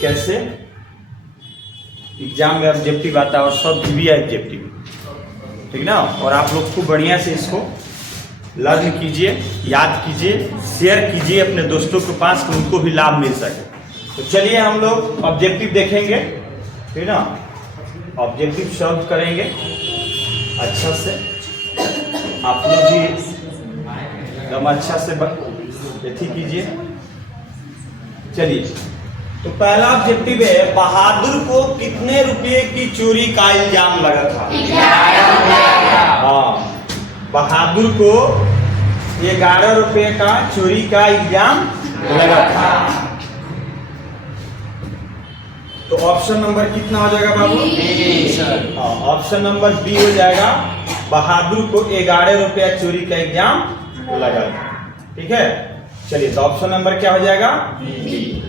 कैसे एग्जाम में ऑब्जेक्टिव आता है और सब भी है ऑब्जेक्टिव, ठीक ना। और आप लोग खूब बढ़िया से इसको लर्न कीजिए, याद कीजिए, शेयर कीजिए अपने दोस्तों के पास कि उनको भी लाभ मिल सके। तो चलिए हम लोग ऑब्जेक्टिव देखेंगे, ठीक ना। ऑब्जेक्टिव सॉल्व करेंगे अच्छा से, आप लोग भी एकदम अच्छा से यथी कीजिए। चलिए, तो पहला ऑब्जेक्टिव है, बहादुर को कितने रुपए की चोरी का इल्जाम लगा था? हाँ, बहादुर को 11 रुपए का चोरी का इल्जाम लगा था। तो ऑप्शन नंबर कितना हो जाएगा बाबू? हाँ, ऑप्शन नंबर बी हो जाएगा, बहादुर को 11 रुपया चोरी का इल्जाम लगा था। ठीक है, चलिए तो ऑप्शन नंबर क्या हो जाएगा? बी।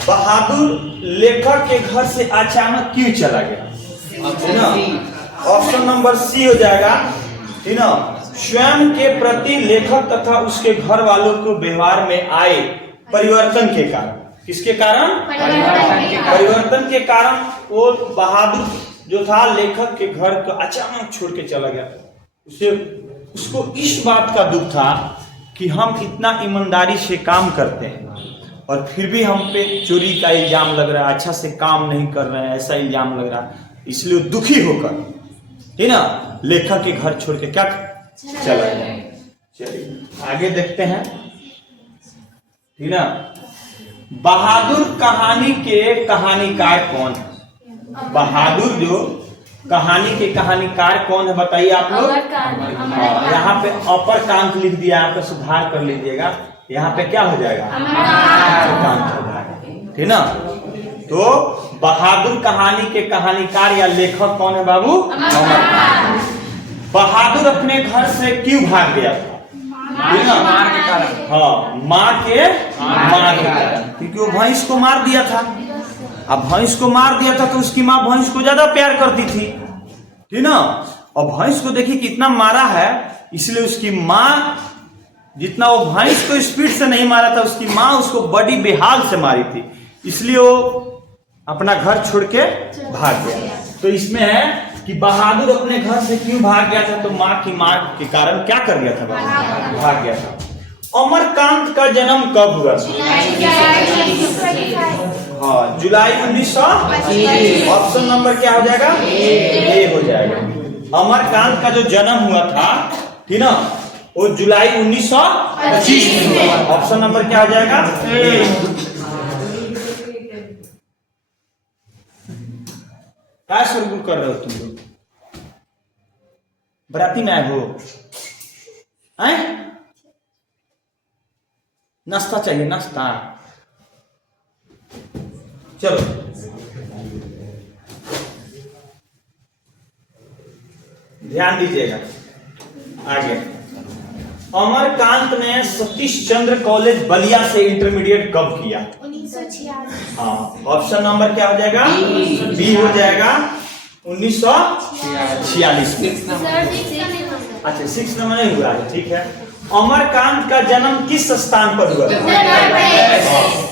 बहादुर लेखक के घर से अचानक क्यों चला गया? ऑप्शन नंबर सी हो जाएगा, ठीक ना। स्वयं के प्रति लेखक तथा उसके घर वालों को व्यवहार में आए परिवर्तन के कारण। किसके कारण? परिवर्तन के कारण वो बहादुर जो था लेखक के घर को अचानक छोड़ के चला गया। उसको इस बात का दुख था कि हम इतना ईमानदारी से काम करते हैं और फिर भी हम पे चोरी का इल्जाम लग रहा है, अच्छा से काम नहीं कर रहे हैं, ऐसा इल्जाम लग रहा है। इसलिए दुखी होकर, ठीक ना, लेखक के घर छोड़ के क्या चला गया। चलिए आगे देखते हैं, ठीक ना। बहादुर कहानी के कहानीकार कौन है? बहादुर जो कहानी के कहानीकार कौन है बताइए आप लोग। यहाँ पे अपर कांत लिख दिया, यहाँ पे सुधार कर लीजिएगा, यहाँ पे क्या हो जाएगा? कांत हो जाएगा, ठीक ना। तो बहादुर कहानी के कहानीकार या लेखक कौन है बाबू? बहादुर अपने घर से क्यों भाग गया था? मार के कारण। हाँ, मार के कारण, क्योंकि वो भैंस को मार दिया था। अब भैंस को मार दिया था तो उसकी माँ भैंस को ज्यादा प्यार करती थी, ठीक ना। और भैंस को देखिए कितना मारा है, इसलिए उसकी माँ, जितना वो भैंस को स्पीड से नहीं मारा था, उसकी माँ उसको बड़ी बेहाल से मारी थी, इसलिए वो अपना घर छोड़ के भाग गया। तो इसमें है कि बहादुर अपने घर से क्यों भाग गया था? तो माँ की मार के कारण क्या कर गया था? भाग गया था। अमरकांत का जन्म कब हुआ? हाँ, जुलाई 1925। ऑप्शन नंबर क्या हो जाएगा? ए हो जाएगा। अमरकांत का जो जन्म हुआ था, ठीक ना, वो जुलाई 1925 में हुआ। ऑप्शन नंबर क्या हो जाएगा? ए। क्या शोरगुल कर रहे हो तुम लोग? बराती में आए हो? आए? नाश्ता चाहिए, नाश्ता। चलो ध्यान दीजिएगा आगे। अमरकांत ने सतीश चंद्र कॉलेज बलिया से इंटरमीडिएट कब किया? 1946। हाँ, ऑप्शन नंबर क्या हो जाएगा? बी हो जाएगा, 1946 में। अच्छा, 6 नंबर नहीं हुआ है, ठीक है। अमरकांत का जन्म किस स्थान पर हुआ?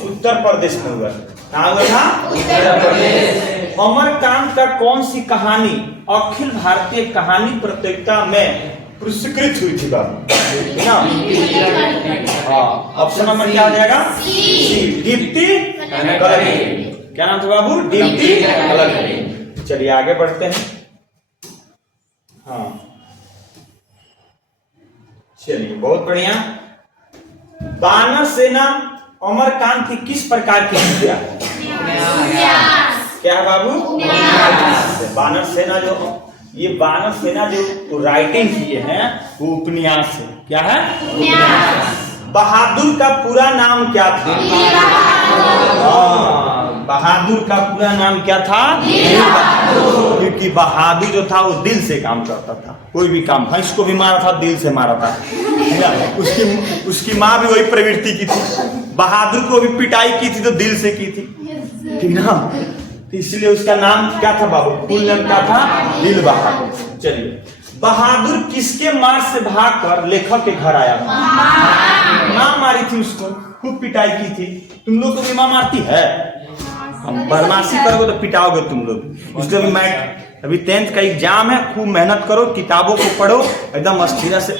उत्तर प्रदेश में हुआ। कहाँ हुआ था? उत्तर प्रदेश। अमरकांत का कौन सी कहानी अखिल भारतीय कहानी प्रतियोगिता में पुरस्कृत हुई थी बाबू? हाँ, ऑप्शन नंबर क्या हो जाएगा? सी, दीप्ति कलगी। क्या नाम था बाबू? दीप्ति कलगी। चलिए आगे बढ़ते हैं। हाँ, चलिए बहुत बढ़िया। बानर सेना अमरकांत की किस प्रकार की हत्या? क्या बाबू? बानर सेना जो, ये बानर सेना जो राइटिंग किए हैं वो उपन्यास है। क्या है? बहादुर का पूरा नाम क्या था? बहादुर का पूरा नाम क्या था? क्योंकि बहादुर जो था वो दिल से काम करता था, कोई भी काम, भैंस को भी मारा था दिल से मारा था। उसकी माँ भी वही प्रवृत्ति की थी, बहादुर को भी पिटाई की थी तो दिल से की थी, ठीक ना। तो इसलिए उसका नाम क्या था बाबू? फुल नाम क्या था? दिल बहादुर। चलिए, बहादुर किसके मार से भागकर लेखक के घर आया था? माँ मारी थी उसको, खूब पिटाई की थी। तुम लोग को भी माँ मारती है? हम बदमाशी करोगे तो पिटाओगे तुम लोग। इसलिए अभी मैं अभी 10th का एग्जाम है, खूब मेहनत करो, किताबों को पढ़ो, एकदम अस्थिरता से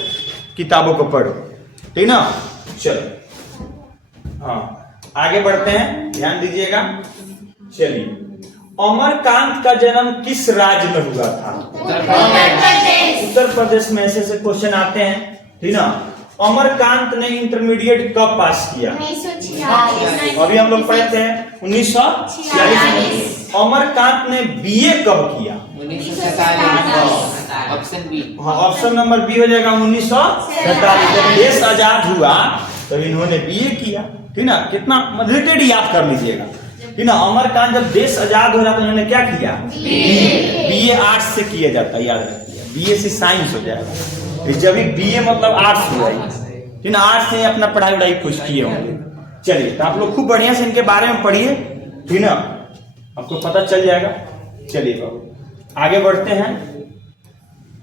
किताबों को पढ़ो, ठीक ना। चलो हाँ आगे बढ़ते हैं, ध्यान दीजिएगा। चलिए, अमरकांत का जन्म किस राज्य में हुआ था? उत्तर प्रदेश में ऐसे क्वेश्चन आते हैं, ठीक ना। अमरकांत ने इंटरमीडिएट कब पास किया? 1946। अभी हम लोग पढ़ते हैं 1946। अमरकांत ने बीए कब किया? 1947। Option B. हाँ ऑप्शन नंबर बी हो जाएगा 1947। जब देश आजाद हुआ तो इन्होंने बीए किया, ठीक ना। कितना रिलेटेड याद कर लीजिएगा, ठीक ना। अमरकांत जब देश आजाद हो रहा तो इन्होंने क्या किया? बीए आर्ट्स से किया जाता है, याद रखिए। बीए से साइंस हो जाएगा, जब भी बीए मतलब आर्ट्स हो जाएगी, ठीक ना। आर्ट्स से अपना पढ़ाई वढ़ाई कुछ किए होंगे। चलिए तो आप लोग खूब बढ़िया से इनके बारे में पढ़िए, ठीक ना, आपको पता चल जाएगा। चलिए बाबू आगे बढ़ते हैं।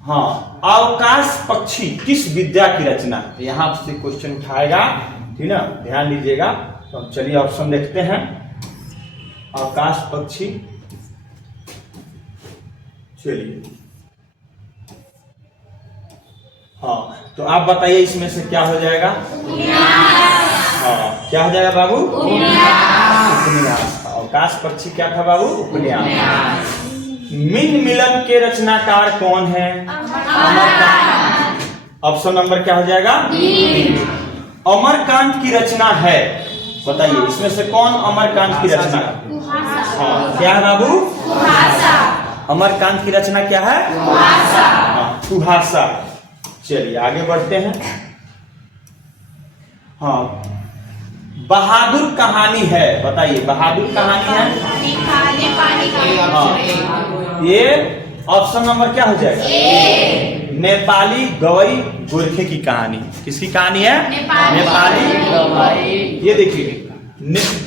हाँ, अवकाश पक्षी किस विद्या की रचना? यहाँ से क्वेश्चन उठाएगा, ठीक ना, ध्यान दीजिएगा। तो चलिए ऑप्शन देखते हैं। अवकाश पक्षी, चलिए हाँ तो आप बताइए इसमें से क्या हो जाएगा? हाँ क्या हो जाएगा बाबू? उपन्यास। अवकाश पक्षी क्या था बाबू? उपन्यास। मिन मिलन के रचनाकार कौन है? अमरकांत। ऑप्शन नंबर क्या हो जाएगा? अमरकांत की रचना है, बताइए इसमें से कौन अमरकांत की रचना? हाँ क्या है बाबू? अमरकांत की रचना क्या है? कुहासा। चलिए आगे बढ़ते हैं। हाँ, बहादुर कहानी है, बताइए बहादुर कहानी है। हाँ ये ऑप्शन नंबर क्या हो जाएगा? नेपाली गवई गोरखे की कहानी। किसकी कहानी है? नेपाली गवई। ये देखिए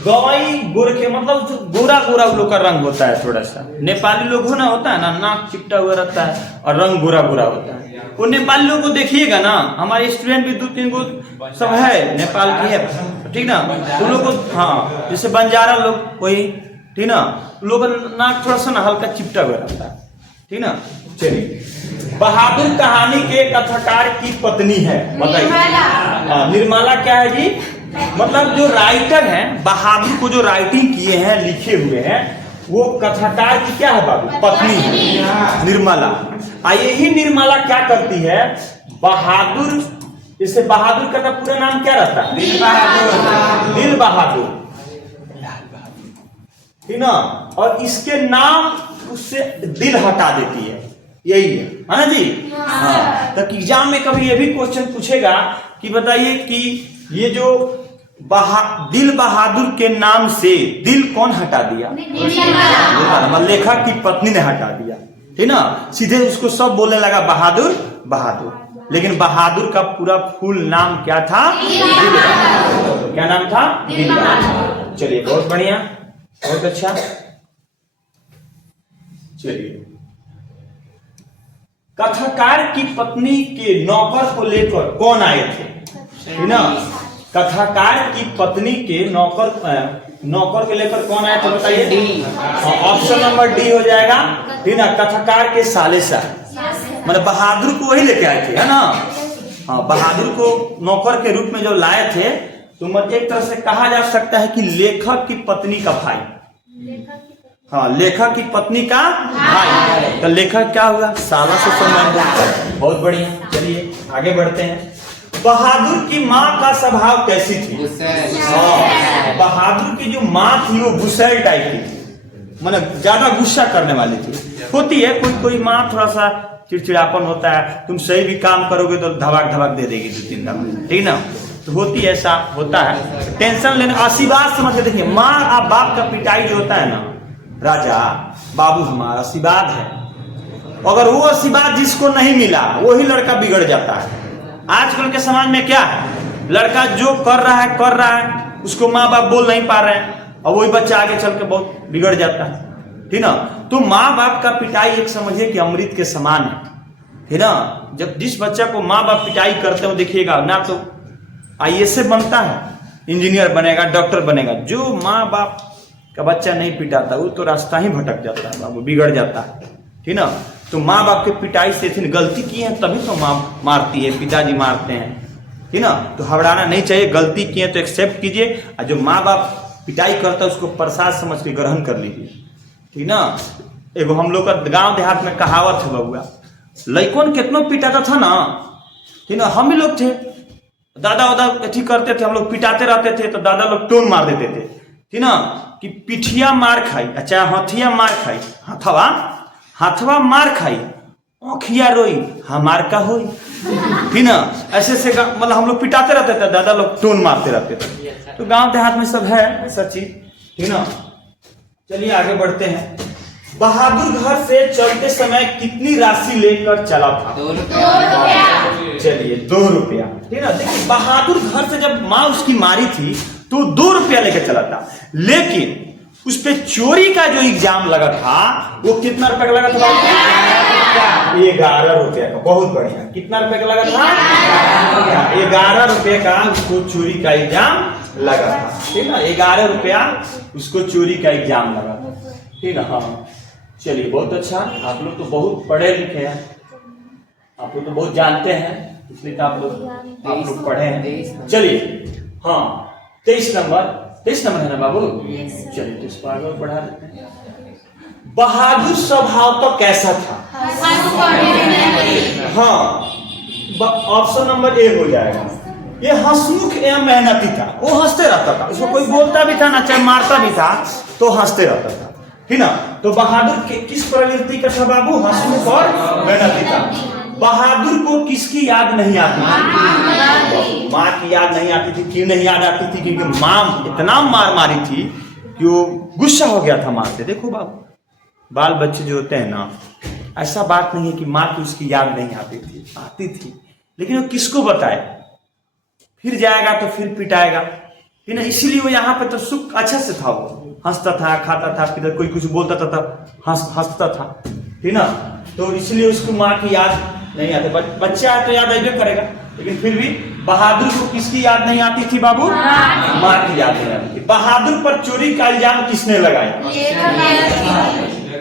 गवई गोरखे मतलब जो गोरा गोरा लोग का रंग होता है, थोड़ा सा नेपाली लोग होना होता है ना, नाक चिपटा हुआ रहता है और रंग गोरा गोरा होता है। वो नेपाली लोग को देखिएगा ना, हमारे स्टूडेंट भी 2-3 गो सब है नेपाल की है, ठीक ना। उन लोग को हाँ जैसे बंजारा लोग कोई, ठीक ना, लोग नाक थोड़ा सा ना हल्का चिपटा हुआ रहता है, ठीक ना। चलिए, बहादुर कहानी के कथाकार की पत्नी है, बताइए। निर्मला क्या है जी? मतलब जो राइटर हैं, बहादुर को जो राइटिंग किए हैं, लिखे हुए हैं, वो कथाकार की क्या है बाबू? पत्नी है, निर्मला। यही निर्मला क्या करती है? बहादुर, इसे बहादुर का पूरा नाम क्या रहता है? दिल बहादुर, ठीक ना। और इसके नाम उससे दिल हटा देती है, यही है ना जी। हाँ तो एग्जाम में कभी ये भी क्वेश्चन पूछेगा कि बताइए कि ये जो दिल बहादुर के नाम से दिल कौन हटा दिया? लेखक की पत्नी ने हटा दिया, ठीक ना। सीधे उसको सब बोलने लगा बहादुर बहादुर, लेकिन बहादुर का पूरा फुल नाम क्या था? दिल बहादुर। क्या नाम था? दिल बहादुर। चलिए बहुत बढ़िया, बहुत अच्छा। चलिए, कथाकार की पत्नी के नौकर को लेकर कौन आए थे? ठीक ना, कथाकार की पत्नी के नौकर के लेकर कौन आया था बताइए? ऑप्शन नंबर डी हो जाएगा, ठीक ना। कथाकार के साले साहब, मतलब बहादुर को वही लेके आए थे, है ना। हाँ, बहादुर को नौकर के रूप में जो लाए थे, तो मतलब एक तरह से कहा जा सकता है कि लेखक की पत्नी का भाई। हाँ, लेखक की पत्नी का भाई, तो लेखक क्या हुआ? साला से संबंध। बहुत बढ़िया, चलिए आगे बढ़ते हैं। बहादुर की माँ का स्वभाव कैसी थी? बहादुर की जो माँ थी वो गुस्सैल टाइप की थी, मतलब ज्यादा गुस्सा करने वाली थी। होती है कोई कोई माँ थोड़ा सा चिड़चिड़ापन होता है, तुम सही भी काम करोगे तो धबाक धबाक दे देगी 2-3 दफा, ठीक ना। तो होती है, ऐसा होता है। टेंशन लेना, आशीर्वाद समझ के देखिए, माँ और बाप का पिटाई जो होता है ना, राजा बाबू हमारा आशीर्वाद है, अगर वो आशीर्वाद जिसको नहीं मिला वही लड़का बिगड़ जाता है। आजकल के समाज में क्या है, लड़का जो कर रहा है उसको माँ बाप बोल नहीं पा रहे हैं, और वही बच्चा आगे चल के बहुत बिगड़ जाता है, ठीक ना। तो माँ बाप का पिटाई एक समझिए कि अमृत के समान है, ठीक ना। जब जिस बच्चा को माँ बाप पिटाई करते हो देखिएगा ना, तो IAS बनता है, इंजीनियर बनेगा, डॉक्टर बनेगा। जो माँ बाप का बच्चा नहीं पिटाता, वो तो रास्ता ही भटक जाता है बाबू, बिगड़ जाता है, ठीक ना। तो माँ बाप के पिटाई से थी गलती की है तभी तो माँ मारती है, पिताजी मारते हैं, ठीक ना। तो घबराना नहीं चाहिए, गलती किए तो एक्सेप्ट कीजिए, और जो माँ बाप पिटाई करता है उसको प्रसाद समझ के ग्रहण कर लीजिए, ठीक ना। एगो हम लोग का गांव देहात में कहावत है बबुआ, लइकन कितनों पिटाता था ना, ठीक ना। हम ही लोग थे, दादा वादा अथी करते थे, हम लोग पिटाते रहते थे तो दादा लोग टोन मार देते थे, ठीक ना, कि पिठिया मार खाई, अच्छा हथिया मार खाई, हथवा मार खाई, आँखिया रोई हमार का होई, ठीक ना। ऐसे ऐसे मतलब हम लोग पिटाते रहते थे, दादा लोग टोन मारते रहते थे। तो गांव देहात में सब है ऐसा चीज, ठीक ना। चलिए आगे बढ़ते हैं। बहादुर घर से चलते समय कितनी राशि लेकर चला था? 2 रुपया। चलिए 2 रुपया, ठीक ना। देखिए बहादुर घर से जब माँ उसकी मारी थी तो 2 रुपया लेकर चला था, लेकिन उस पे चोरी का जो इल्जाम लगा था वो कितना रुपए का लगा था? 11 रुपया का। बहुत बढ़िया। कितना रुपए का लगा था? 11 रुपये का उसको चोरी का इल्जाम लगा था, ठीक ना। 11 रुपया उसको चोरी का इल्जाम लगा था, ठीक ना। हाँ चलिए बहुत अच्छा, आप लोग तो बहुत पढ़े लिखे हैं, आप लोग तो बहुत जानते हैं, इसलिए तो आप लोग पढ़े हैं। चलिए हाँ 23 नंबर है ना बाबू? चलिए तो इसको आगे बढ़ा देते हैं। बहादुर स्वभाव तो कैसा था? हाँ ऑप्शन नंबर ए हो जाएगा। ये हंसमुख एवं मेहनती था, वो हंसते रहता था, उसको कोई बोलता भी था ना, चाहे मारता भी था तो हंसते रहता था, ठीक ना। तो बहादुर के किस प्रवृत्ति का था बाबू? हंसमुख और मेहनती था। बहादुर को किसकी याद नहीं आती थी? माँ की याद नहीं आती थी। क्यों नहीं याद आती थी? क्योंकि माँ इतना मार मारी थी कि वो गुस्सा हो गया था माँ से। देखो बाबू बाल बच्चे जो होते हैं ना, ऐसा बात नहीं है कि माँ की उसकी याद नहीं आती थी, आती थी, लेकिन वो किसको बताए? फिर जाएगा तो फिर पिटाएगा, ठीक ना। इसीलिए वो यहाँ पे तो सुख अच्छा से था, वो हंसता था, खाता था, किधर कोई कुछ बोलता था हंसता था, ठीक ना। तो इसलिए उसको माँ की याद नहीं आती। बच्चा है तो याद आइबे करेगा, लेकिन फिर भी बहादुर को किसकी याद नहीं आती थी बाबू? माँ की याद नहीं आती थी। बहादुर पर चोरी का इल्जाम किसने लगाया?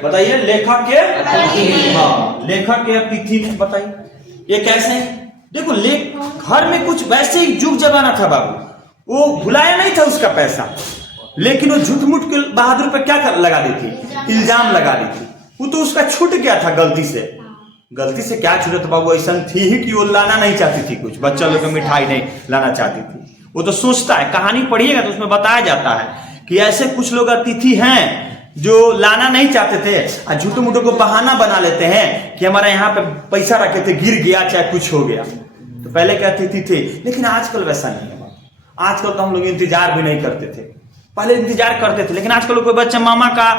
बताइए। लेखक के, हाँ लेखक के अतिथि ने। बताइए ये कैसे है? देखो घर में कुछ वैसे ही जुग जमाना था बाबू, वो भुलाया नहीं था उसका पैसा, लेकिन वो झूठ मूठ के बहादुर पे क्या लगा दी थी? इल्जाम लगा दी थी। वो तो उसका छूट गया था गलती से क्या छूटा था बाबू? ऐसा थी ही कि वो लाना नहीं चाहती थी, कुछ बच्चा लोग मिठाई नहीं लाना चाहती थी। वो तो सोचता है, कहानी पढ़िएगा तो उसमें बताया जाता है कि ऐसे कुछ लोग अतिथि हैं जो लाना नहीं चाहते थे और झूठे मूठों को बहाना बना लेते हैं कि हमारा यहाँ पे पैसा रखे थे, गिर गया चाहे कुछ हो गया। तो पहले के अतिथि थे, लेकिन आजकल वैसा नहीं है। आजकल तो हम लोग इंतजार भी नहीं करते थे, पहले इंतजार करते थे, लेकिन आजकल कोई बच्चा मामा का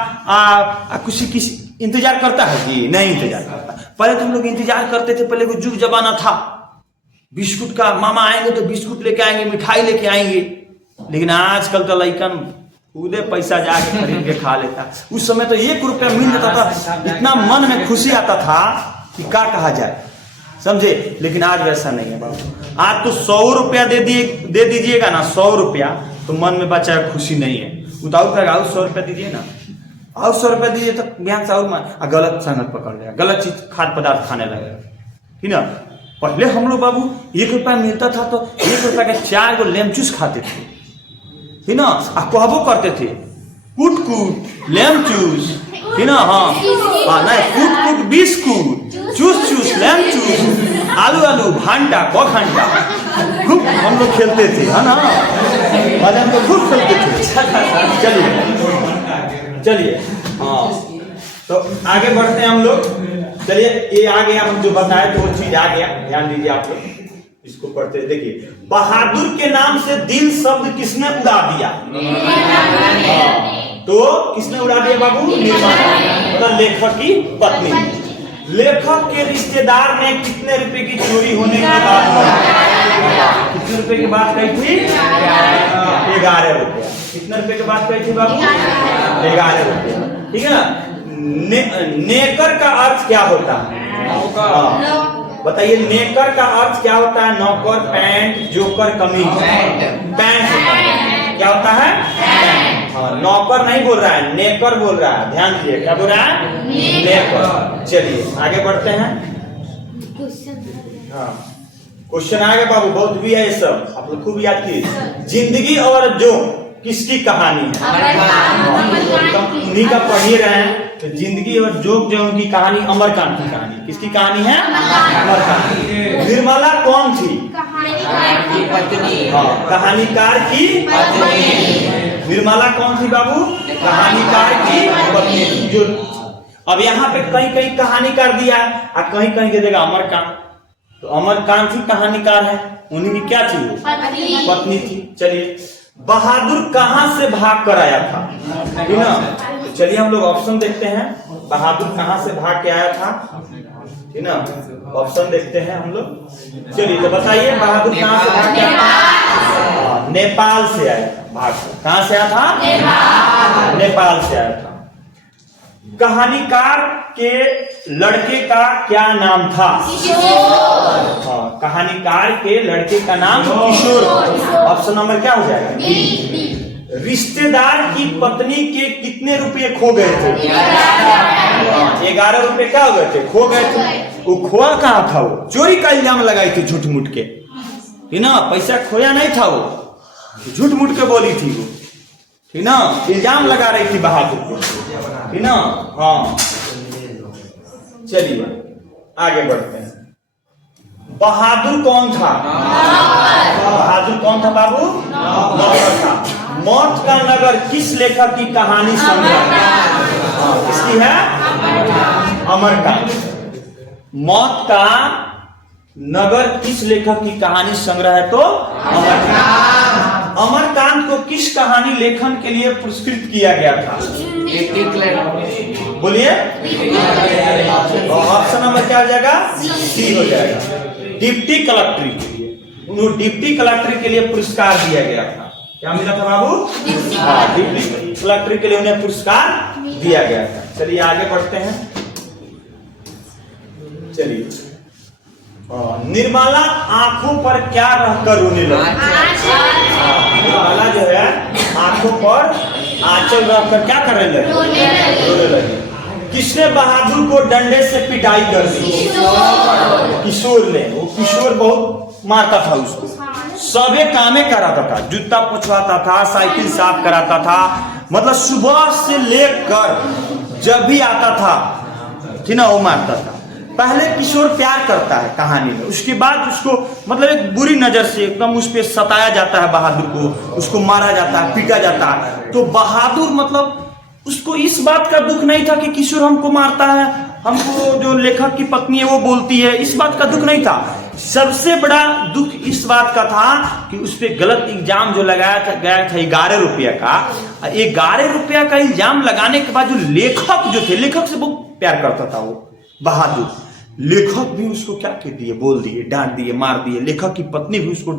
किसी इंतजार करता है कि नहीं इंतजार करता। पहले तो हम लोग इंतजार करते थे, पहले को जुग जमाना था, बिस्कुट का मामा आएंगे तो बिस्कुट लेके आएंगे, मिठाई लेके आएंगे। लेकिन आजकल तो लइकन खुदे पैसा जाके खरीद के खा लेता। उस समय तो 1 रुपया मिल जाता था, इतना मन में खुशी आता था कि क्या कहा जाए, समझे। लेकिन आज वैसा नहीं है बाबू। आज तो 100 रुपया दे दीजिएगा ना, 100 रुपया, तो मन में बच्चा खुशी नहीं है। उतारू का 100 रुपया दीजिए ना, और 100 रुपया दीजिए तो ज्ञान से और गलत संगत पकड़ लेगा, गलत चीज खाद्य पदार्थ खाने लगेगा, ठीक ना। पहले हम लोग बाबू 1 रुपया मिलता था तो 1 रुपया के 4 गो लेम चूस खाते थे, ठीक ना। कहबो करते थे कूट लेम चूस, ठीक ना। हाँ नहीं कूट बिस्कुट, चूस लेम चूस, आलू भांटा घंटा खूब हम लोग खेलते थे, है ना। पहले हम लोग खूब खेलते थे। चलिए हाँ तो आगे बढ़ते हैं हम लोग। चलिए ये आ गया, हम जो बताए तो वो चीज आ गया, ध्यान दीजिए आप लोग इसको पढ़ते। देखिए बहादुर के नाम से दिल शब्द किसने उड़ा दिया? तो किसने उड़ा दिया बाबू? मतलब लेखक की पत्नी। लेखक के रिश्तेदार ने कितने रुपए की चोरी होने की बात कही? कितने रुपए की बात कही थी? 11 रुपया। कितने रुपए की बात कही थी बाबू? 11 रुपया, ठीक है ना। नेकर का अर्थ क्या होता है? बताइए नेकर का अर्थ क्या होता है? नौकर, पैंट, जोकर, कमीज। पैंट क्या होता है? पैंट। हाँ, नौकर नहीं बोल रहा है, नेकर बोल रहा है, ध्यान दीजिए। क्या बोल रहा है? नेकर। चलिए आगे बढ़ते हैं। हाँ, क्वेश्चन आ गया बाबू, बहुत भी है ये सब, आप लोग खूब याद कीजिए। जिंदगी और जोक किसकी कहानी है? उन्हीं का पढ़ ही रहे हैं। तो जिंदगी और जोक जो उनकी कहानी, अमरकांत की कहानी। किसकी कहानी है? अमरकांत। निर्मला कौन थी? हाँ, कहानीकार की पत्नी। निर्मला कौन थी बाबू? कहानीकार की पत्नी। जो अब यहाँ पे कहीं कहीं कहानीकार दिया और कहीं कहीं दे देगा अमरकांत। तो अमरकांत ही कहानीकार है, उन्हीं की क्या थी? वो पत्नी थी। चलिए, बहादुर कहां से भाग कर आया था? ठीक ना? तो चलिए हम लोग ऑप्शन देखते हैं, बहादुर कहां से भाग के आया था। ठीक ना? ऑप्शन देखते हैं हम लोग। चलिए तो बताइए, बहादुर कहां से भाग के आया था? नेपाल से आया था भाग कर। कहां से आया था? नेपाल से आया था। कहानीकार के लड़के का क्या नाम था? हाँ, कहानीकार के लड़के का नाम किशोर। ऑप्शन नंबर क्या हो जाएगा? रिश्तेदार की पत्नी के कितने रुपए खो गए थे? 11 रुपए क्या हो गए थे? खो गए थे। वो खोआ कहाँ था? वो चोरी का इल्जाम लगाई थी झूठ मूठ के, ठीक ना? पैसा खोया नहीं था, वो झूठ मूठ के बोली थी वो, ठीक ना? इल्जाम लगा रही थी बहादुर को, ठीक ना? हाँ, चलिए आगे बढ़ते हैं। बहादुर कौन था? बहादुर कौन था बाबू? नौकर था। मौत का नगर किस लेखक की कहानी संग्रह? किसकी है? अमरकांत। मौत का नगर किस लेखक की कहानी संग्रह है? तो अमरकांत। अमरकांत को किस कहानी लेखन के लिए पुरस्कृत किया गया था? बोलिए। ऑप्शन नंबर क्या हो जाएगा? सी हो जाएगा। डिप्टी कलेक्टर के लिए, उन्हें डिप्टी कलेक्टर के लिए पुरस्कार दिया गया था। क्या मिला था बाबू? हाँ, डिप्टी कलेक्टर के लिए उन्हें पुरस्कार दिया गया था। चलिए आगे बढ़ते हैं। चलिए, निर्मला आंखों पर क्या रखकर रोने लगी? निर्मला जो है आंखों पर आंचल रखकर क्या करने लगी? रोने लगी। किसने बहादुर को डंडे से पिटाई कर दी? किशोर ने। वो किशोर बहुत मारता था उसको, सबे कामे कराता था, जूता पुछवाता था, साइकिल साफ कराता था, मतलब सुबह से लेकर जब भी आता था, ठीक ना, वो मारता था। पहले किशोर प्यार करता है कहानी में, उसके बाद उसको मतलब एक बुरी नजर से एकदम उस पर सताया जाता है बहादुर को, उसको मारा जाता है, पीटा जाता है। तो बहादुर मतलब उसको इस बात का दुख नहीं था कि किशोर हमको मारता है, हमको जो लेखक की पत्नी है वो बोलती है, इस बात का दुख नहीं था। सबसे बड़ा दुख इस बात का था कि उस पर गलत इल्जाम जो लगाया गया था 11 रुपया का। 11 रुपया का इल्जाम लगाने के बाद जो लेखक जो थे, लेखक से बहुत प्यार करता था वो बहादुर, लेखक भी उसको क्या कह दिए, बोल दिए, डांट दिए, मार दिए। लेखक की पत्नी भी उसको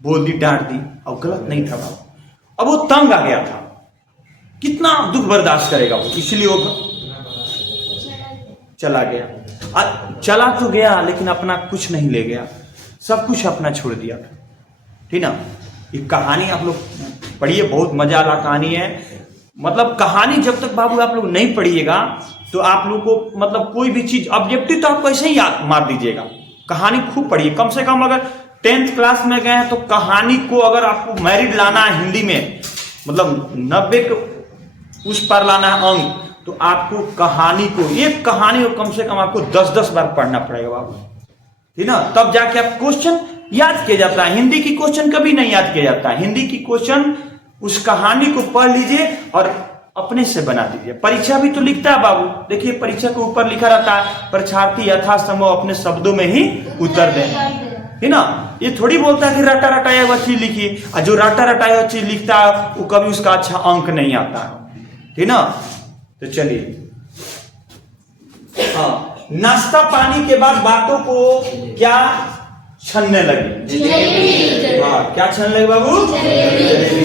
बोल दी, डांट दी, और गलत नहीं था बाबू। अब वो तंग आ गया था, कितना दुख बर्दाश्त करेगा वो, इसलिए वो चला गया। चला तो गया लेकिन अपना कुछ नहीं ले गया, सब कुछ अपना छोड़ दिया, ठीक ना। ये कहानी आप लोग पढ़िए, बहुत मजा वाला कहानी है। मतलब कहानी जब तक बाबू आप लोग नहीं पढ़िएगा तो आप लोग को मतलब कोई भी चीज ऑब्जेक्टिव तो आपको ऐसे ही याद मार दीजिएगा। कहानी खूब पढ़िए, कम से कम अगर 10th क्लास में गए हैं तो कहानी को अगर आपको मैरिट लाना है हिंदी में, मतलब 90 के उस पर लाना है अंक, तो आपको कहानी को, एक कहानी को कम से कम आपको 10-10 बार पढ़ना पड़ेगा बाबू, ठीक ना। तब जाके आप क्वेश्चन याद किया जाता है। हिंदी की क्वेश्चन कभी नहीं याद किया जाता है। हिंदी की क्वेश्चन उस कहानी को पढ़ लीजिए और अपने से बना दीजिए। परीक्षा भी तो लिखता है बाबू, देखिए परीक्षा के ऊपर लिखा रहता है, परीक्षार्थी यथासंभव अपने शब्दों में ही उत्तर दें, है ना। ये थोड़ी बोलता है कि रटा रटाया हुआ चीज लिखिए, और जो रटा रटाया हुआ चीज लिखता है वो कभी उसका अच्छा अंक नहीं आता है, ठीक ना। तो चलिए, हाँ, नाश्ता पानी के बाद बातों को क्या छनने लगी? हाँ, क्या छनने लगी बाबू?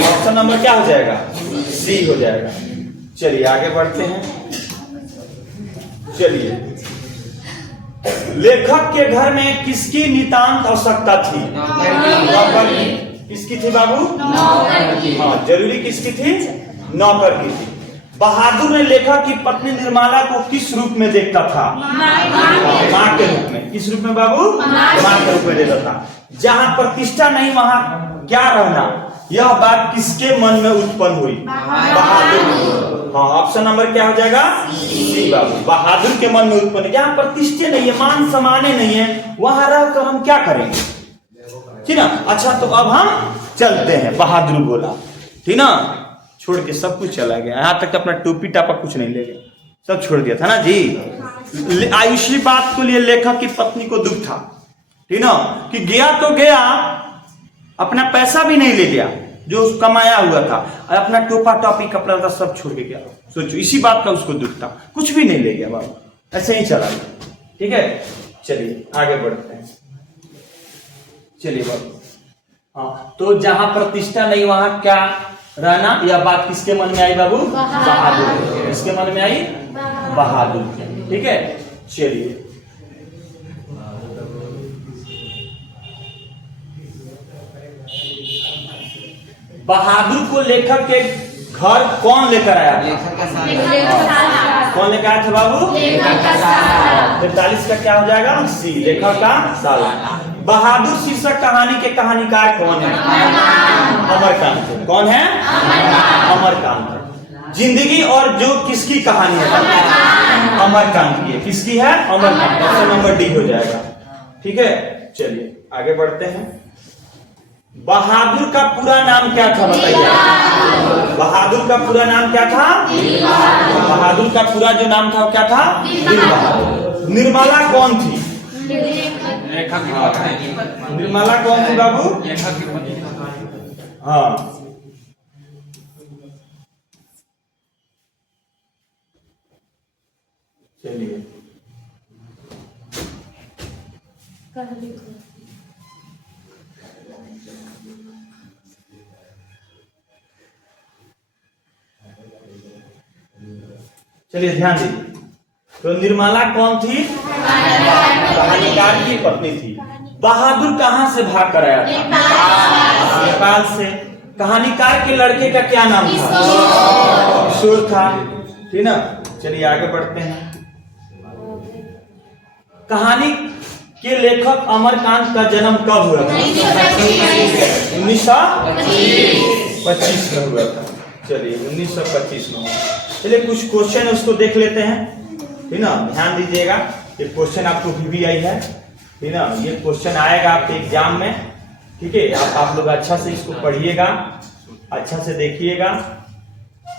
ऑप्शन नंबर क्या हो जाएगा? सी हो जाएगा। चलिए आगे बढ़ते हैं। चलिए, लेखक के घर में किसकी नितांत आवश्यकता थी? किसकी थी बाबू? हाँ, जरूरी किसकी थी? नौकर की थी। बहादुर ने लेखक की पत्नी निर्मला को किस रूप में देखता था? माँ के रूप में। किस रूप में बाबू? माँ के रूप में देखता था। जहाँ प्रतिष्ठा नहीं वहाँ क्या रहना, यह बात किसके मन में उत्पन्न हुई? बहादुर। हाँ, ऑप्शन नंबर क्या हो जाएगा? सी बाबू, बहादुर के मन में उत्पन्न है। जहाँ प्रतिष्ठा नहीं है, मान सम्माने नहीं है, वहां रहकर हम क्या करेंगे? ठीक ना। अच्छा, तो अब हम चलते हैं। बहादुर बोला, ठीक ना, छोड़ के सब कुछ चला गया, यहाँ तक अपना टोपी टापा कुछ नहीं ले गया, सब छोड़ दिया था ना जी। आयुषी बात को लिए लेखक की पत्नी को दुख था, ठीक ना, कि गया तो गया, अपना पैसा भी नहीं ले गया जो कमाया हुआ था, और अपना टोपा टॉपी कपड़ा था सब छोड़ के गया। सोचो, इसी बात का उसको दुख था, कुछ भी नहीं ले गया बाबू, ऐसे ही चला गया। ठीक है, चलिए आगे बढ़ते हैं। चलिए बाबू, हाँ, तो जहां प्रतिष्ठा नहीं वहां क्या रहना, यह बात किसके मन में आई बाबू? बहादुर। किसके मन में आई? बहादुर के। ठीक है, चलिए बहादुर को लेखक के घर कौन लेकर आया था? कौन लेकर आया था बाबू? 43 का क्या हो जाएगा? सी, लेखक का साला। बहादुर शीर्षक कहानी के कहानीकार कौन है? अमरकांत। कौन है? अमरकांत। जिंदगी और जो किसकी कहानी है? अमरकांत की है। किसकी है? अमरकांत। ऑप्शन नंबर डी हो जाएगा। ठीक है, चलिए आगे बढ़ते हैं। बहादुर का पूरा नाम क्या था बताइए? बहादुर का पूरा नाम क्या था? बहादुर का पूरा जो नाम था वो क्या था? वीर बहादुर। निर्मला कौन थी? निर्मला कौन थी बाबू? हाँ, चलिए चलिए ध्यान दीजिए। तो निर्मला कौन थी? कहानीकार की पत्नी थी। बहादुर कहां से भाग कर आया था? नेपाल से। कहानीकार के लड़के का क्या नाम था? किशोर था, ठीक ना। चलिए आगे बढ़ते हैं। कहानी के लेखक अमरकांत का जन्म कब हुआ था? 1925 में हुआ था। चलिए 1925 में। चलिए कुछ क्वेश्चन है उसको देख लेते हैं, ठीक ना। ध्यान दीजिएगा, ये क्वेश्चन आपको VVI है, ठीक ना। ये क्वेश्चन आएगा आपके एग्जाम में, ठीक है। आप लोग अच्छा से इसको पढ़िएगा, अच्छा से देखिएगा।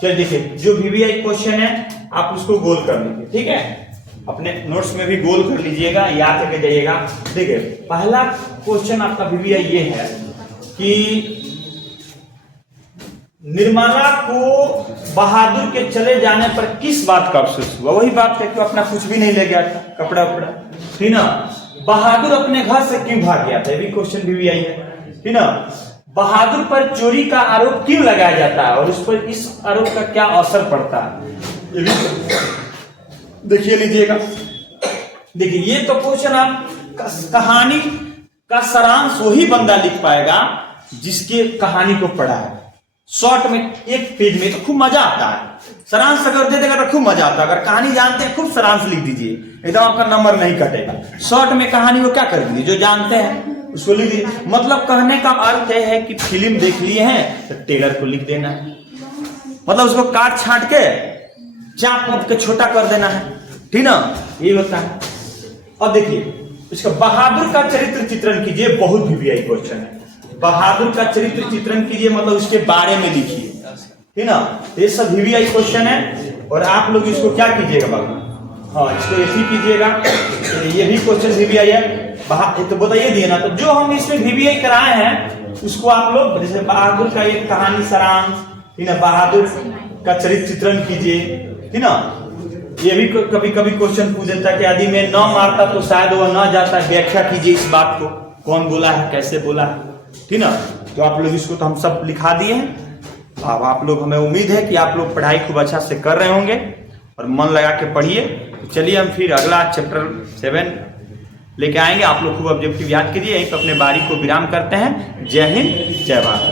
चलिए देखिए, जो VVI क्वेश्चन है आप उसको गोल कर लीजिए, ठीक है। अपने नोट्स में भी गोल कर लीजिएगा, याद करके जाइएगा। देखिए पहला क्वेश्चन आपका VVI ये है कि निर्मला को बहादुर के चले जाने पर किस बात का अफसोस हुआ? वही बात है कि अपना कुछ भी नहीं ले गया था, कपड़ा उपड़ा, ठीक ना। बहादुर अपने घर से क्यों भाग गया था? ये भी क्वेश्चन VVI है, ठीक ना। बहादुर पर चोरी का आरोप क्यों लगाया जाता है और उस पर इस आरोप का क्या असर पड़ता है? ये भी देखिए लीजिएगा। देखिए ये तो क्वेश्चन आप कहानी का सारांश वही बंदा लिख पाएगा जिसके कहानी को पढ़ा है। शॉर्ट में एक पेज में तो खूब मजा आता है। सारांश अगर दे देगा तो खूब मजा आता है। अगर कहानी जानते हैं खूब सारांश लिख दीजिए, एकदम आपका नंबर नहीं कटेगा। शॉर्ट में कहानी को क्या कर दीजिए, जो जानते हैं उसको लिख दीजिए। मतलब कहने का अर्थ है कि फिल्म देख लिए हैं तो ट्रेलर को लिख देना है, मतलब उसको काट छांट के चाप मत के छोटा कर देना है, ठीक ना। ये होता है। अब देखिए इसका बहादुर का चरित्र चित्रण कीजिए, बहुत VVI क्वेश्चन है। बहादुर का चरित्र चित्रण कीजिए, मतलब उसके बारे में लिखिए, ठीक ना। ये सब VVI क्वेश्चन है और आप लोग इसको क्या कीजिएगा बाबू? हाँ, इसको ऐसे कीजिएगा। ये भी क्वेश्चन VVI है। तो बताइए दिए ना, तो जो हम इसमें VVI कराए हैं उसको आप लोग, जैसे बहादुर का एक कहानी सारांश, ठीक ना, बहादुर का चरित्र चित्रण कीजिए, ठीक ना। ये भी कभी कभी क्वेश्चन पूछ देता है कि यदि मैं न मारता तो शायद वह न जाता, व्याख्या कीजिए इस बात को, कौन बोला है, कैसे बोला है, ठीक ना। तो आप लोग इसको तो हम सब लिखा दिए हैं। अब आप लोग, हमें उम्मीद है कि आप लोग पढ़ाई खूब अच्छा से कर रहे होंगे और मन लगा के पढ़िए। तो चलिए हम फिर अगला चैप्टर 7 लेके आएंगे। आप लोग खूब ऑब्जेक्टिव याद कीजिए। यहीं पर अपने बारी को विराम करते हैं। जय हिंद, जय भारत।